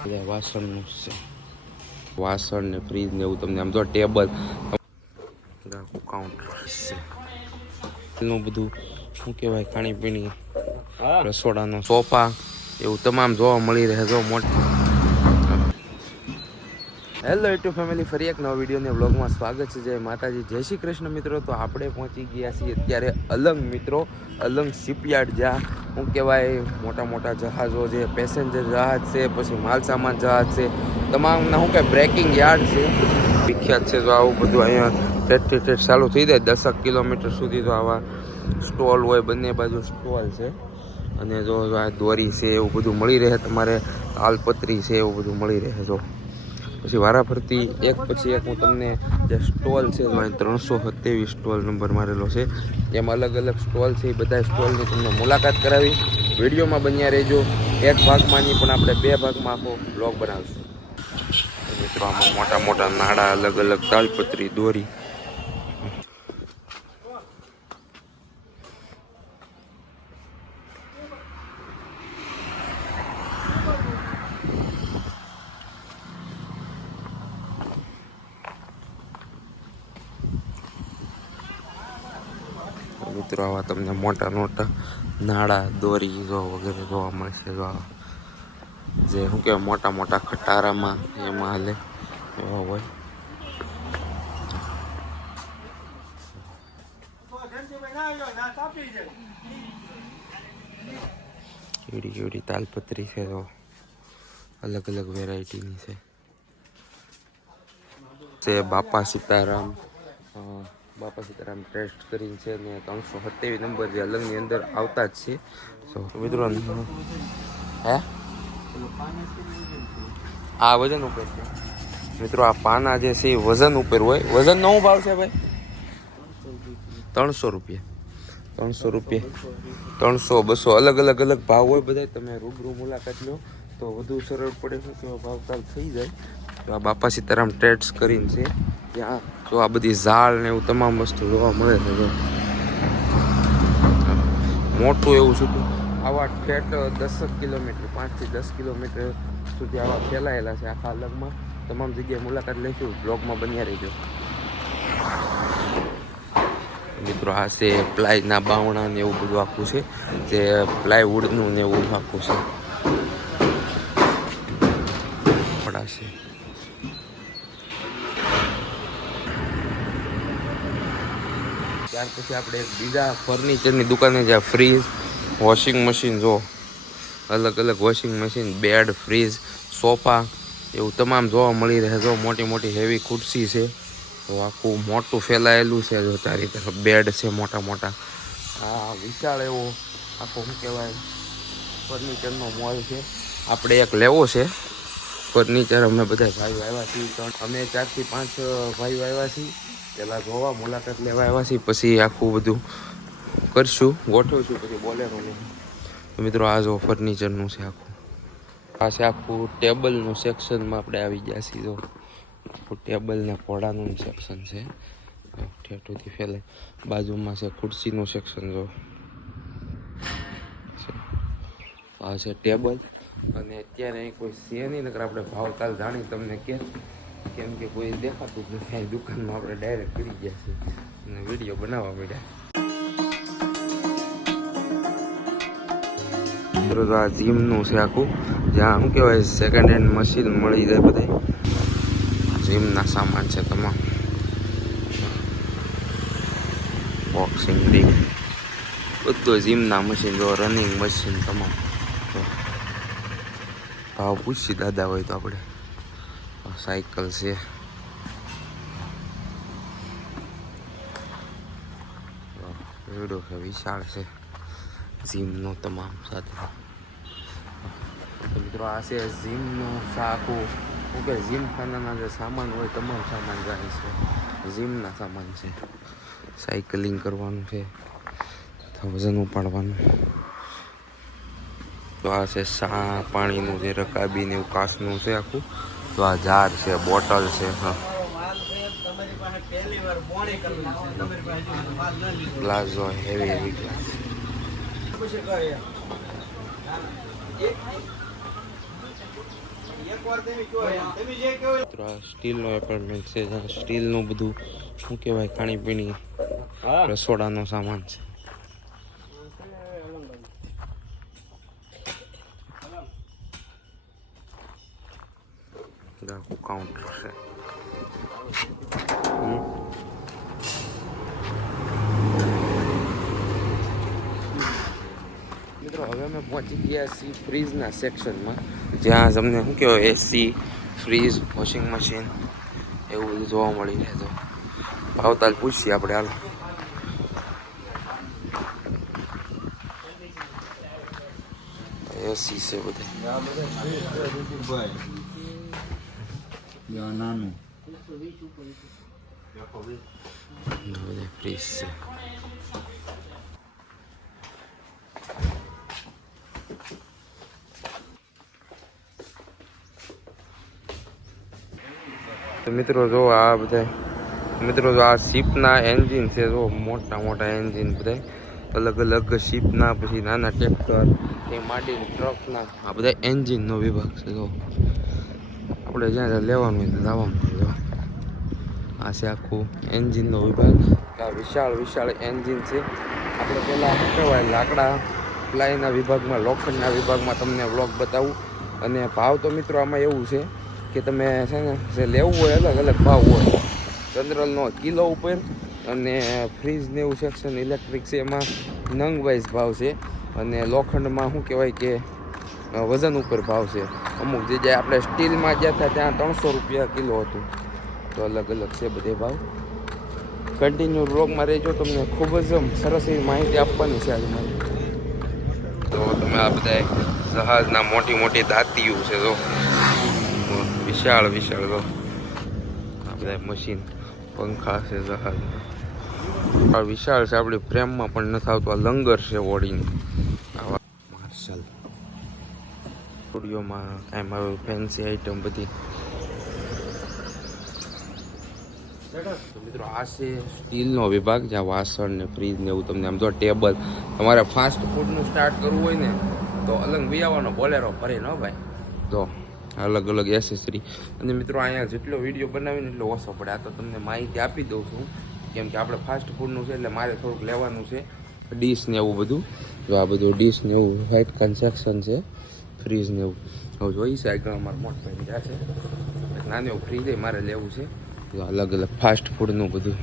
બધા વાસણનું છે. વાસણ ને ફ્રીજ ને એવું તમને આમ જો ટેબલ આખું કાઉન્ટર છે એનું બધું શું કહેવાય ખાણીપીણી રસોડાનો સોફા એવું તમામ જોવા મળી રહે જો મોટી હેલો યુટ્યુબ ફેમિલી ફરી એક નવા વિડીયોને બ્લોગમાં સ્વાગત છે. જય માતાજી, જય શ્રી કૃષ્ણ મિત્રો. તો આપણે પહોંચી ગયા છીએ અત્યારે અલંગ મિત્રો, અલંગ શિપયાર્ડ જ્યાં શું કહેવાય મોટા મોટા જહાજો છે પેસેન્જર જહાજ છે, પછી માલ સામાન જહાજ છે. તમામના શું કહેવાય બ્રેકિંગ યાર્ડ છે. વિખ્યાત છે જો આવું બધું અહીંયા ઠેઠ ચાલુ થઈ જાય. દસક કિલોમીટર સુધી તો આવા સ્ટોલ હોય, બંને બાજુ સ્ટોલ છે. અને જો આ દોરી છે, એવું બધું મળી રહે તમારે. તાલપત્રી છે, એવું બધું મળી રહે જો. પછી વારાફરતી, એક પછી એક હું તમને જે સ્ટોલ છે ત્રણસો સત્યાવીસ સ્ટોલ નંબર મારેલો છે, એમાં અલગ અલગ સ્ટોલ છે, એ બધા સ્ટોલની તમને મુલાકાત કરાવી. વિડીયોમાં બન્યા રહેજો. એક ભાગમાં નહીં પણ આપણે બે ભાગમાં આખો બ્લોગ બનાવીશું. મિત્રો, આમાં મોટા મોટા નાડા અલગ અલગ તાલપત્રી, દોરી. મિત્રો, આવા તમને મોટા મોટા નાળા, દોરી જો વગેરે જોવા મળશે. જોવા જે શું કહેવાય, મોટા મોટા ખટારામાં એમાં હાલે. એવા હોય. કેવડી કેવડી તાલપત્રી છે તો અલગ અલગ વેરાયટીની છે. બાપા સીતારામ બાપા સીતારામ ટેસ્ટ કરીને છે ને ત્રણસો સત્યાવીસ નંબર જે અલગની અંદર આવતા જ છે. સો મિત્રો, હે? આ વજન ઉપર છે. મિત્રો, આ પાના જે છે એ વજન ઉપર હોય. વજન નો ભાવ છે ભાઈ? ત્રણસો રૂપિયા. ત્રણસો રૂપિયા. ત્રણસો, બસો, અલગ અલગ અલગ ભાવ હોય બધા તમે રૂબરૂ મુલાકાત લો. તો વધુ સરળ પડે છે કે ભાવતાલ થઈ જાય. તો આ બાપા સીતારામ ટ્રેડ્સ કરીને છે. ત્યાં તો આ બધી ઝાડ ને એવું તમામ વસ્તુ જોવા મળે છે મોટું એવું છે આવા ઠેઠ દસક કિલોમીટર પાંચથી દસ કિલોમીટર સુધી આવા ફેલાયેલા છે આખા અલગમાં. તમામ જગ્યાએ મુલાકાત લઈશું. બ્લોગમાં બન્યા રહીજો. મિત્રો, આ છે પ્લાયના બાવણા ને એવું બધું આખું છે. જે પ્લાયવુડનું ને એવું આખું છે. કપડા ત્યાર પછી આપણે બીજા ફર્નિચરની દુકાને જ્યાં ફ્રીજ વોશિંગ મશીન જો, અલગ અલગ washing machine bed fridge sofa એવું તમામ જોવા મળી રહે. જો, મોટી મોટી હેવી ખુરશી છે. તો આખું મોટું ફેલાયેલું છે જો તારી તરફ. બેડ છે મોટા મોટા. આ વિશાળ એવો આખો, શું કહેવાય ફર્નિચરનો મોલ છે. આપણે એક લેવો છે. ફર્નિચર અમે બધા ભાઈઓ આવ્યા છીએ. ત્રણ અમે ચારથી પાંચ ભાઈઓ આવ્યા છીએ. પહેલાં જોવા, મુલાકાત લેવા આવ્યા છીએ. પછી આખું બધું કરશું, ગોઠવશું, પછી બોલેરો તો મિત્રો, આ જો ફર્નિચરનું છે આખું. આ છે આખું ટેબલનું સેક્શનમાં આપણે આવી ગયા છીએ જો. આખું ટેબલ ને ઘોડાનું સેક્શન છે. ઠેઠુંથી ફેલે. બાજુમાં છે ખુરશીનું સેક્શન જો. આ છે ટેબલ. અને અત્યારે અહીં કોઈ છે નહીં, નકર આપણે ભાવ ભાવતાલ જાણી તમને કે. કેમ કે કોઈ દેખાતું જ નથી. દુકાનમાં આપણે ડાયરેક્ટ કરી ગયા છે. અને વીડિયો બનાવવા માંડ્યા મિત્રો, તો આ જીમનું છે આખું. જ્યાં શું કહેવાય સેકન્ડ હેન્ડ મશીન મળી જાય બધા જીમના સામાન છે તમામ. બોક્સિંગ રિંગ બધું જીમના મશીન જો રનિંગ મશીન તમામ. ભાવ પૂછી દાદા હોય તો આપણે. સાયકલ છે. વિશાળ છે. જીમનો તમામ સાથે. મિત્રો આ છે જીમનું સાકું. ઓકે કે જીમ ખાનાના જે સામાન હોય તમામ સામાન જાય છે. જીમના સામાન છે. સાયકલિંગ કરવાનું છે. વજન ઉપાડવાનું. તો આ છે સા પાણીનું જે રકાબીને એવું કાચનું છે આખું. તો આ જાર છે બોટલ છે હા. ગ્લાસો હેવી હેવી ગ્લાસ. સ્ટીલનો એપાર્ટમેન્ટ છે જ્યાં સ્ટીલનું બધું શું કહેવાય ખાણીપીણી રસોડાનો સામાન છે. આખું કાઉન્ટર છે મિત્રો હવે અમે પહોંચી ગયા છીએ ફ્રીજના સેક્શનમાં જ્યાં તમને શું કહેવાય એસી ફ્રીજ વોશિંગ મશીન એવું બધું જોવા મળી રહે તો ભાવતાલ પૂછીએ આપણે હાલ. એસી છે બધે. નાનું બધે ફ્રીજ તો મિત્રો જો આ બધા મિત્રો જો આ શિપના એન્જિન છે, જો મોટા મોટા એન્જિન બધા અલગ અલગ શિપના, પછી નાના ટ્રેક્ટર એ માંડીને ટ્રકના આ બધા એન્જિનનો વિભાગ છે, જો. આપણે જ્યાં લેવાનું હોય લાવવાનું આ છે આખું એન્જિનનો વિભાગ. આ વિશાળ વિશાળ એન્જિન છે. આપણે પહેલાં શું કહેવાય, લાકડા પ્લાયના વિભાગમાં, લોખંડના વિભાગમાં તમને વ્લોગ બતાવું. અને ભાવ તો મિત્રો આમાં એવું છે કે તમે છે ને, જે લેવું હોય અલગ અલગ ભાવ હોય. જનરલનો કિલો ઉપર અને ફ્રીજને એવું સેક્શન ઇલેક્ટ્રિક છે એમાં નંગ વાઇઝ ભાવ છે. અને લોખંડમાં શું કહેવાય કે વજન ઉપર ભાવ છે. અમુક જગ્યાએ આપણે સ્ટીલમાં ગયા હતા, ત્યાં ત્રણસો રૂપિયા કિલો હતું. તો અલગ અલગ છે બધે ભાવ. કન્ટિન્યુ બ્લોગમાં રહેજો, તમને ખૂબ જ સરસ એવી માહિતી આપવાની છે આજે મારી. તો તમે આ બધા જહાજના મોટી મોટી દાંતીઓ છે તો વિશાળ વિશાળ તો આ બધા મશીન પંખા છે જહાજના. આ વિશાળ છે, આપણી પ્રેમમાં પણ નથી આવતું, આ લંગર છે ઓડીનું આવા માર્શલ સ્ટુડિયોમાં કાંઈ મારું ફેન્સી આઈટમ બધી. મિત્રો, આ છે સ્ટીલનો વિભાગ, જ્યાં વાસણ ને ફ્રીજ ને એવું તમને આમ જો ટેબલ તમારે ફાસ્ટ ફૂડનું સ્ટાર્ટ કરવું હોય ને, તો અલગ વિયાવાનો બોલેરો ભરે ન ભાઈ. તો અલગ અલગ એસેસરી અને મિત્રો, અહીંયા જેટલો વીડિયો બનાવીને એટલો ઓછો પડે. આ તો તમને માહિતી આપી દઉં છું, કેમ કે આપણે ફાસ્ટ ફૂડનું છે એટલે મારે થોડુંક લેવાનું છે. ડીશ ને એવું બધું. જો આ બધું ડીશ ને એવું વ્હાઇટ કન્સ્ટ્રક્શન છે. ફ્રીજ ને એવું. હવે જોઈ છે આગળ અમારા મોટ ભાઈ ત્યાં છે. નાનું એવું ફ્રીજ મારે લેવું છે. અલગ અલગ ફાસ્ટ ફૂડનું બધું.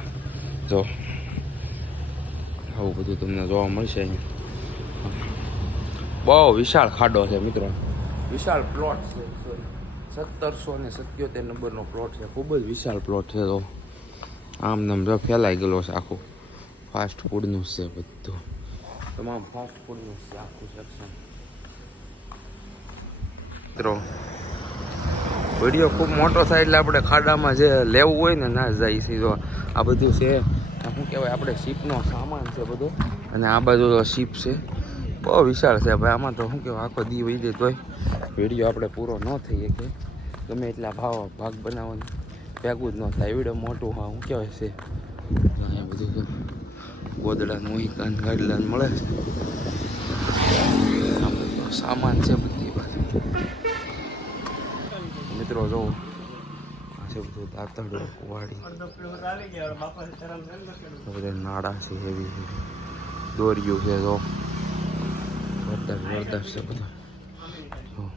જો આવું બધું તમને જોવા મળશે અહીંયા. બહુ વિશાળ ખાડો છે મિત્રો. વિશાળ પ્લોટ છે સત્તરસો ને સત્યોતેર નંબરનો પ્લોટ છે. ખૂબ જ વિશાળ પ્લોટ છે તો. આમ નામ જો ફેલાઈ ગયેલો છે આખું. ફાસ્ટ ફૂડનું છે બધું. તમામ ફાસ્ટ ફૂડનું છે આખું સેક્શન મિત્રો. વીડિયો ખૂબ મોટો થાય એટલે આપણે ખાડામાં જે લેવું હોય ને ના જાય જો આ બધું છે શું કહેવાય, આપણે શીપનો સામાન છે બધો. અને આ બાજુ શીપ છે. બહુ વિશાળ છે ભાઈ, આમાં તો શું કહેવાય, આખો દી વહી દે તોય. વીડિયો આપણે પૂરો ન થઈ શકે. ગમે એટલા ભાવ, ભાગ બનાવવાનું. ભેગું જ ન થાય. વીડિયો મોટું હા શું કહેવાય છે. અહીંયા બધું ગોદડા મોહિકાન ગાડલાન મળે છે. સામાન છે બધી બાજુ મિત્રો, જો. આ છે બધું દાંતરડું કુવાડી. નાડા છે હેવી હેવી દોર્યું છે, જો. વરદાર વરદાર છે બધું. જો.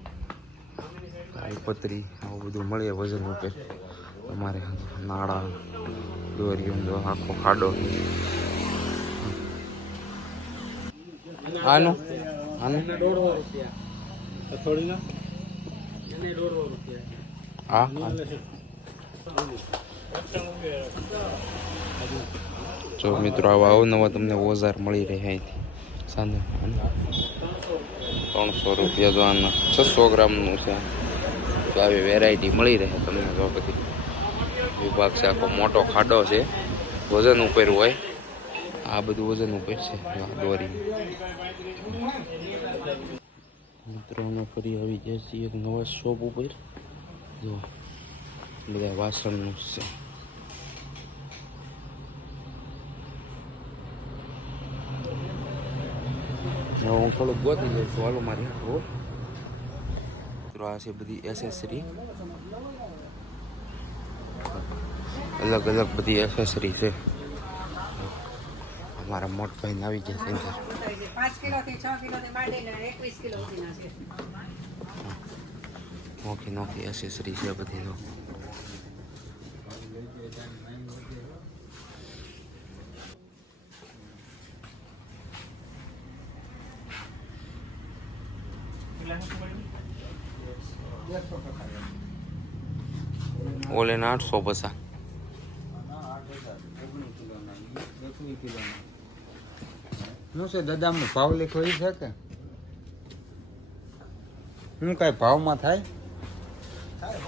આવું બધું મળે વજન ઉપર તમારે નાડા દોર્યું જો, આખો ખાડો. આનું? આનું? હા હા. જો મિત્રો, આવા અવનવા તમને ઓઝાર મળી રહે અહીંથી. સાંજે ત્રણસો રૂપિયા જો આના છસો ગ્રામનું છે. તો આવી વેરાયટી મળી રહે તમને જો બધી. વિભાગ છે, આખો મોટો ખાડો છે. વજન ઉપર હોય. આ બધું વજન ઉપર છે દોરી. મિત્રો ફરી આવી ગયા છીએ એક નવા શોપ ઉપર. જો, બધા વાસણનું છે. હું થોડુંક ગોતી લઉં છું. હાલો મારી. મિત્રો, આ છે બધી એસેસરી અલગ અલગ બધી એસેસરી છે. અમારા મોટભાઈને આવી ગયા છે પાંચ કિલો થી છ કિલો થી માંડીને એકવીસ કિલો સુધીના છે. નોખી નોખી એસેસરી છે બધી તો. ઓલે ને આઠસો પસા. શું છે, દાદામાં ભાવ લખો એ છે કે? શું કાંઈ ભાવમાં થાય